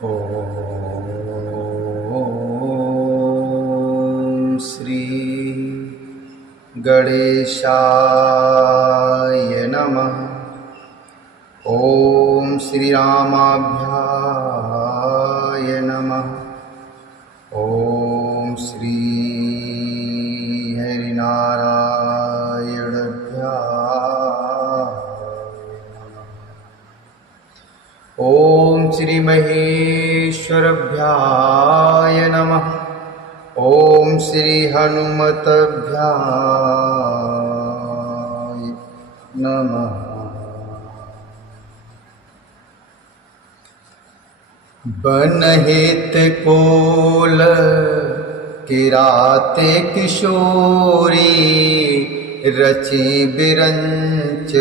ॐ श्री गणेशाय नमः। ॐ श्री रामाभ्याय नमः। ॐ श्री हरिनारायणभ्याय नमः। ॐ श्री महेश्वरभ्याय नमः। ॐ श्री हनुमतभ्याय नमः। बनहित कोल किराते किशोरी, रचि बिरंच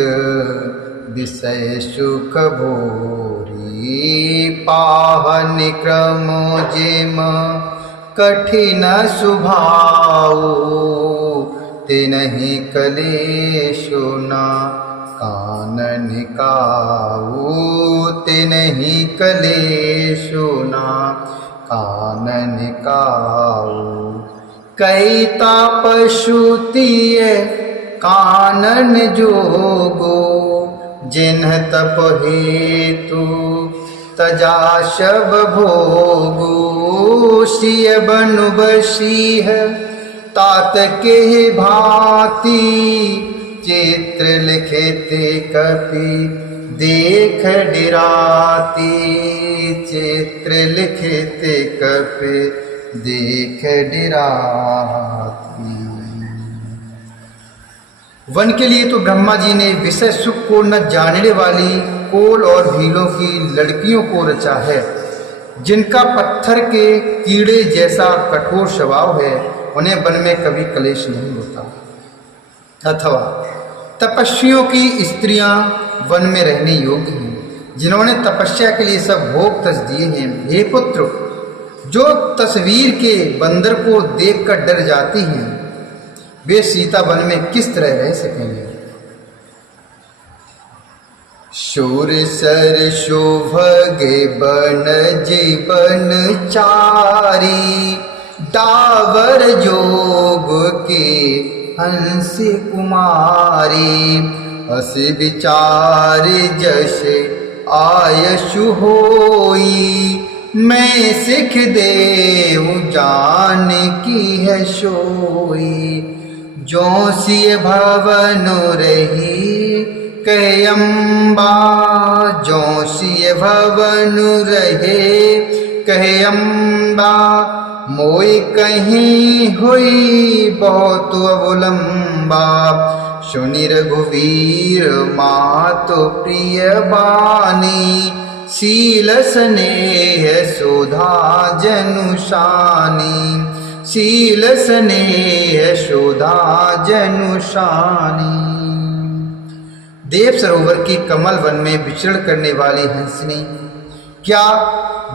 विषय सुख भोरी। पाहन क्रम जिम कठिन सुभाऊ, तिनहि कलेशु न कानन काऊ। तिनहि कलेशु न कानन काऊ। कई तापसुतिय कानन जोगो, जिन्ह तप हेतु तजा शब भोगो। सिय बनु बसीह तात के भांति, चित्र लिखते कपि देख डिराती। चित्र लिखते कपि देख डिराती। वन के लिए तो ब्रह्मा जी ने विषय सुख को न जानने वाली कोल और भीलों की लड़कियों को रचा है, जिनका पत्थर के कीड़े जैसा कठोर स्वभाव है। उन्हें वन में कभी क्लेश नहीं होता। अथवा तपस्वियों की स्त्रियां वन में रहने योग्य हैं, जिन्होंने तपस्या के लिए सब भोग तज दिए हैं। हे पुत्र, जो तस्वीर के बंदर को देखकर डर जाती हैं, वे सीता वन में किस तरह रह सकेंगे। शूर सर शोभगे बन जीवन चारी, डावर जोग के हंस कुमारी। हस विचार जस आयशु होई, मैं सिख देव जान की है सोई। जो सिय भवन रही कह अम्बा, जो सिय भवन रहे कह अम्बा। मोय कहीं हुई बहुत अवलंबा, सुनि रघुवीर मातु प्रिय बानी। शील स्नेह सुधा जनुषानी, शील स्नेह सुधा जनुषानी। देव सरोवर की कमल वन में विचरण करने वाली हंसनी क्या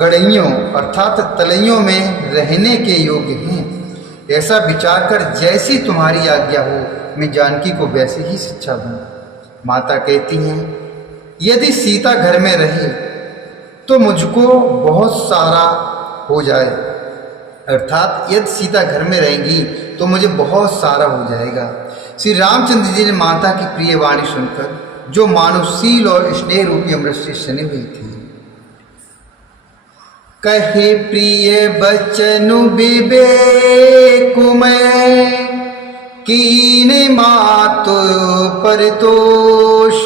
गड़ैयों अर्थात तलैयों में रहने के योग्य हैं। ऐसा विचार कर जैसी तुम्हारी आज्ञा हो, मैं जानकी को वैसे ही शिक्षा दूं। माता कहती हैं, यदि सीता घर में रहे तो मुझको बहुत सारा हो जाए, अर्थात यदि सीता घर में रहेंगी तो मुझे बहुत सारा हो जाएगा। श्री रामचंद्र जी ने माता की प्रिय वाणी सुनकर, जो मानुषील और स्नेह रूपी अमृत से सनी हुई थी, कहे प्रिय बचनु विवेक में, कीन मातु परितोष।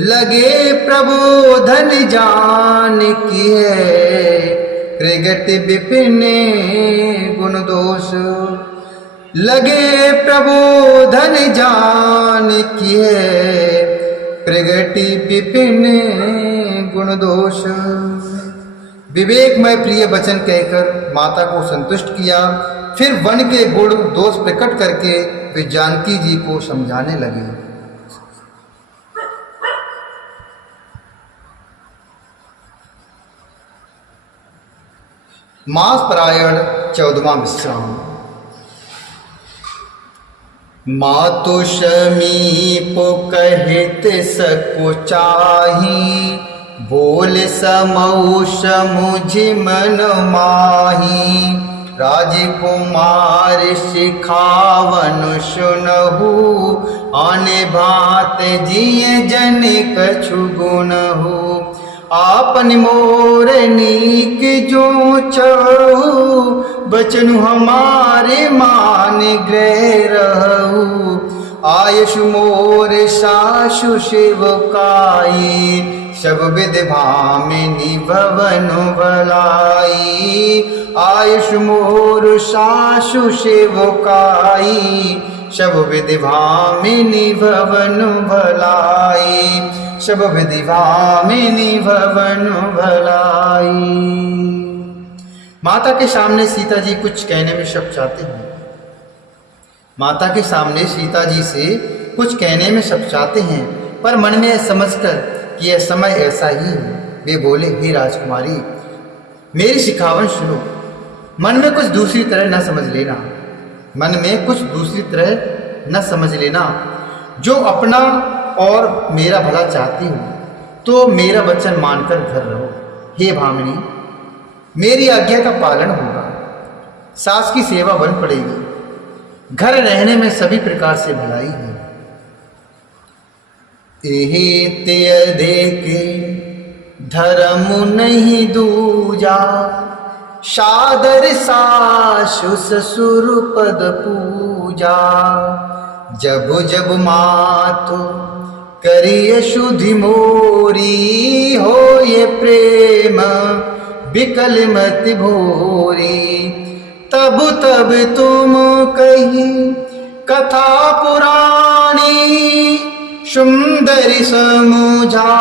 लगे प्रबोधन जान की है, प्रगट विपिन गुण दोष। लगे प्रबोधन जान की है, प्रगति विपिन गुण दोष। विवेकमय प्रिय वचन कहकर माता को संतुष्ट किया। फिर वन के गुण दोष प्रकट करके वे जानकी जी को समझाने लगे। मास परायण 14वां विश्राम। मातु समीप कहित सकुचाही, बोल समऊ समुझि मन माही, राजकुमार सिखावन सुनहु, आने भात जिय जन कछु गुनहु, आपन मोर नीक जो चहु, बचनु हमारे मान ग्रह रहु, आयुष मोर सासु सेवकाई, सब विध भामिनी भवन भलाई, आयुष मोर सासु सेवकाई, सब विधि भामिनी भवन भलाई, सब विधि भामिनी भवन भलाई। माता के सामने सीता जी कुछ कहने में सब चाहते हैं। माता के सामने सीता जी से कुछ कहने में सब चाहते हैं, पर मन में समझकर कि यह समय ऐसा ही है, वे बोले, हे राजकुमारी, मेरी सिखावन सुनो। मन में कुछ दूसरी तरह न समझ लेना, मन में कुछ दूसरी तरह न समझ लेना। जो अपना और मेरा भला चाहती हो तो मेरा वचन मानकर घर रहो। हे भामिनी, मेरी आज्ञा का पालन होगा, सास की सेवा बन पड़ेगी, घर रहने में सभी प्रकार से भलाई है। एहि त्यय देके धर्म नहीं दूजा, सादर सासु ससुर पद पूजा, जब जब मातु करिय शुद्धि मोरी, हो ये प्रेम बिकल मत भोरी, तब तब तुम कही कथा पुराणी, सुंदरी समुझा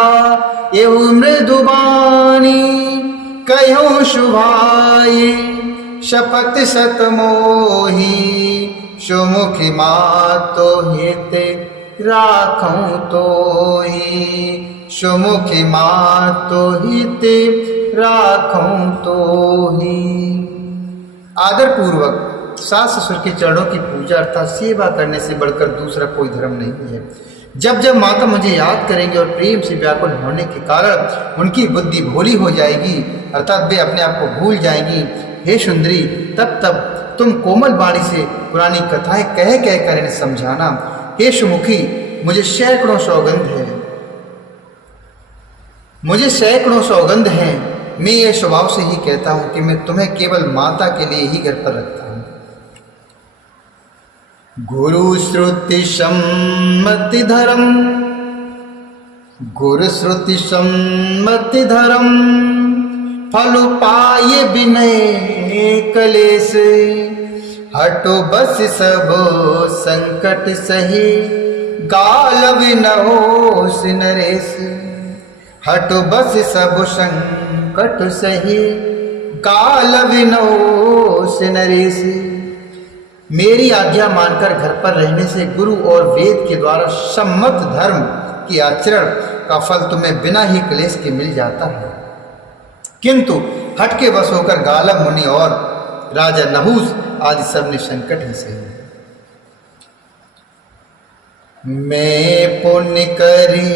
एवं मृदुबानी, कहो शुभाए शपथ सत मोही, सुमुखी मातो हिते राखूं तोही, सुमुखी मातो हिते राखूं तोही। आदर पूर्वक सास ससुर के चरणों की पूजा अर्थात सेवा करने से बढ़कर दूसरा कोई धर्म नहीं है। जब जब माता मुझे याद करेंगे और प्रेम से व्याकुल होने के कारण उनकी बुद्धि भोली हो जाएगी, अर्थात वे अपने आप को भूल जाएंगी, हे सुंदरी, तब तब तुम कोमल वाणी से पुरानी कथाएं कह कर इन्हें समझाना। हे सुमुखी, मुझे सैकड़ों सौगंध है, मुझे सैकड़ों सौगंध है। मैं ये स्वभाव से ही कहता हूं कि मैं तुम्हें केवल माता के लिए ही घर पर रखता हूं। गुरु श्रुति सम्मति धर्म, गुरु श्रुति सम्मति धर्म, फल पाए विनय कलेश, हटो बस सब संकट सही, गाल विनहो नरेश, हटो बस सब संकट सही, गाल विनहो नरेश। मेरी आज्ञा मानकर घर पर रहने से गुरु और वेद के द्वारा सम्मत धर्म की आचरण का फल तुम्हें बिना ही क्लेश के मिल जाता है, किंतु हट के बस होकर गालव मुनि और राजा नहुस आदि सब ने संकट ही सही। मैं पुण्य करी